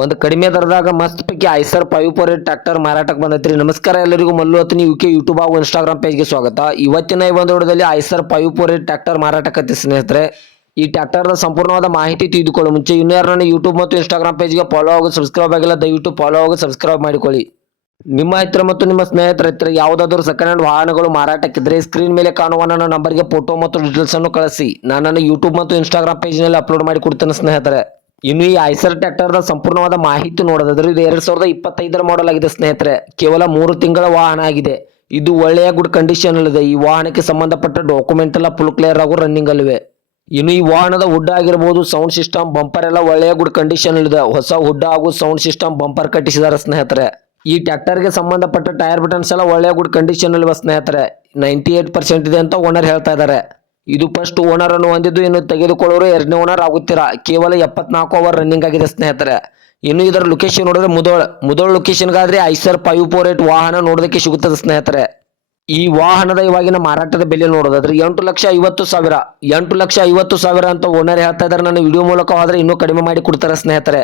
ಒಂದು ಕಡಿಮೆ ದರದಾಗ ಮಸ್ತ್ ಪೈಕಿ ಐಸರ್ 548 ಟ್ರ್ಯಾಕ್ಟರ್ ಮಾರಾಟಕ್ಕೆ ಬಂದೈತ್ರಿ. ನಮಸ್ಕಾರ ಎಲ್ಲರಿಗೂ, ಮಲ್ಲು ಅತ್ನಿ ಯುಕೆ ಯೂಟ್ಯೂಬ್ ಹಾಗೂ ಇನ್ಸ್ಟಾಗ್ರಾಮ್ ಪೇಜ್ಗೆ ಸ್ವಾಗತ. ಇವತ್ತಿನ ಈ ಒಂದು ವಿಡಿಯೋದಲ್ಲಿ ಐಸರ್ 548 ಟ್ರ್ಯಾಕ್ಟರ್ ಮಾರಾಟಕ್ಕೆ ಸ್ನೇಹಿತರೆ. ಈ ಟ್ರ್ಯಾಕ್ಟರ್ದ ಸಂಪೂರ್ಣವಾದ ಮಾಹಿತಿ ತಿಳಿದುಕೊಳ್ಳುವ ಮುಂಚೆ ಇನ್ನೂ ಯಾರು ನನ್ನ ಯೂಟ್ಯೂಬ್ ಮತ್ತು ಇನ್ಸ್ಟಾಗ್ರಾಮ್ ಪೇಜ್ಗೆ ಫಾಲೋ ಹಾಗೂ ಸಬ್ಸ್ಕ್ರೈಬ್ ಆಗಿಲ್ಲ, ದಯವಿಟ್ಟು ಫಾಲೋ ಹಾಗೂ ಸಬ್ಸ್ಕ್ರೈಬ್ ಮಾಡಿಕೊಳ್ಳಿ. ನಿಮ್ಮ ಹತ್ತಿರ ಮತ್ತು ನಿಮ್ಮ ಸ್ನೇಹಿತರ ಹತ್ತಿರ ಯಾವುದಾದರೂ ಸೆಕೆಂಡ್ ಹ್ಯಾಂಡ್ ವಾಹನಗಳು ಮಾರಾಟಕ್ಕಿದ್ರೆ ಸ್ಕ್ರೀನ್ ಮೇಲೆ ಕಾಣುವ ನನ್ನ ನಂಬರ್ಗೆ ಫೋಟೋ ಮತ್ತು ಡೀಟೇಲ್ಸ್ ಅನ್ನು ಕಳಿಸಿ. ನಾನು ನನ್ನ ಯೂಟ್ಯೂಬ್ ಮತ್ತು ಇನ್ಸ್ಟಾಗ್ರಾಮ್ ಪೇಜ್ನಲ್ಲಿ ಅಪ್ಲೋಡ್ ಮಾಡಿ ಕೊಡ್ತೇನೆ ಸ್ನೇಹಿತರೆ. ಇನ್ನು ಈ ಐಸರ್ ಟ್ರ್ಯಾಕ್ಟರ್ದ ಸಂಪೂರ್ಣವಾದ ಮಾಹಿತಿ ನೋಡೋದಾದ್ರೆ ಇದು 2025 ಮಾಡೆಲ್ ಆಗಿದೆ ಸ್ನೇಹಿತರೆ. ಕೇವಲ 3 ತಿಂಗಳ ವಾಹನ ಆಗಿದೆ. ಇದು ಒಳ್ಳೆಯ ಗುಡ್ ಕಂಡೀಷನ್ ಇದೆ. ಈ ವಾಹನಕ್ಕೆ ಸಂಬಂಧಪಟ್ಟ ಡಾಕ್ಯುಮೆಂಟ್ ಎಲ್ಲ ಫುಲ್ ಕ್ಲಿಯರ್ ಹಾಗೂ ರನ್ನಿಂಗ್ ಅಲ್ಲಿವೆ. ಇನ್ನು ಈ ವಾಹನದ ಹುಡ್ ಆಗಿರಬಹುದು, ಸೌಂಡ್ ಸಿಸ್ಟಮ್, ಬಂಪರ್ ಎಲ್ಲ ಒಳ್ಳೆಯ ಗುಡ್ ಕಂಡೀಷನ್ ಇದೆ. ಹೊಸ ಹುಡ್ ಹಾಗೂ ಸೌಂಡ್ ಸಿಸ್ಟಮ್, ಬಂಪರ್ ಕಟ್ಟಿಸಿದ್ದಾರೆ ಸ್ನೇಹಿತರೆ. ಈ ಟ್ರ್ಯಾಕ್ಟರ್ಗೆ ಸಂಬಂಧಪಟ್ಟ ಟೈರ್ ಬಟನ್ಸ್ ಎಲ್ಲ ಒಳ್ಳೆಯ ಗುಡ್ ಕಂಡೀಷನ್ ಅಲ್ಲಿವೆ ಸ್ನೇಹಿತರೆ. 98% ಇದೆ ಅಂತ ಓನರ್ ಹೇಳ್ತಾ ಇದ್ದಾರೆ. ಇದು ಫಸ್ಟ್ ಓನರ್ ಅನ್ನು ಹೊಂದಿದ್ದು, ಇನ್ನು ತೆಗೆದುಕೊಳ್ಳೋರು 2ನೇ ಓನರ್ ಆಗುತ್ತೀರಾ. ಕೇವಲ 74 ಅವರ್ ರನ್ನಿಂಗ್ ಆಗಿದೆ ಸ್ನೇಹಿತರೆ. ಇನ್ನು ಇದರ ಲೊಕೇಶನ್ ನೋಡಿದ್ರೆ ಮುದೋಳ್ ಲೊಕೇಶನ್ಗಾದ್ರೆ ಐಸರ್ 548 ವಾಹನ ನೋಡೋದಕ್ಕೆ ಸಿಗುತ್ತದೆ ಸ್ನೇಹಿತರೆ. ಈ ವಾಹನದ ಇವಾಗಿನ ಮಾರಾಟದ ಬೆಲೆ ನೋಡೋದಾದ್ರೆ 8,50,000 8,50,000 ಅಂತ ಓನರ್ ಹೇಳ್ತಾ ಇದ್ದಾರೆ. ನನ್ನ ವಿಡಿಯೋ ಮೂಲಕ ಹೋದ್ರೆ ಇನ್ನೂ ಕಡಿಮೆ ಮಾಡಿ ಕೊಡ್ತಾರೆ ಸ್ನೇಹಿತರೆ.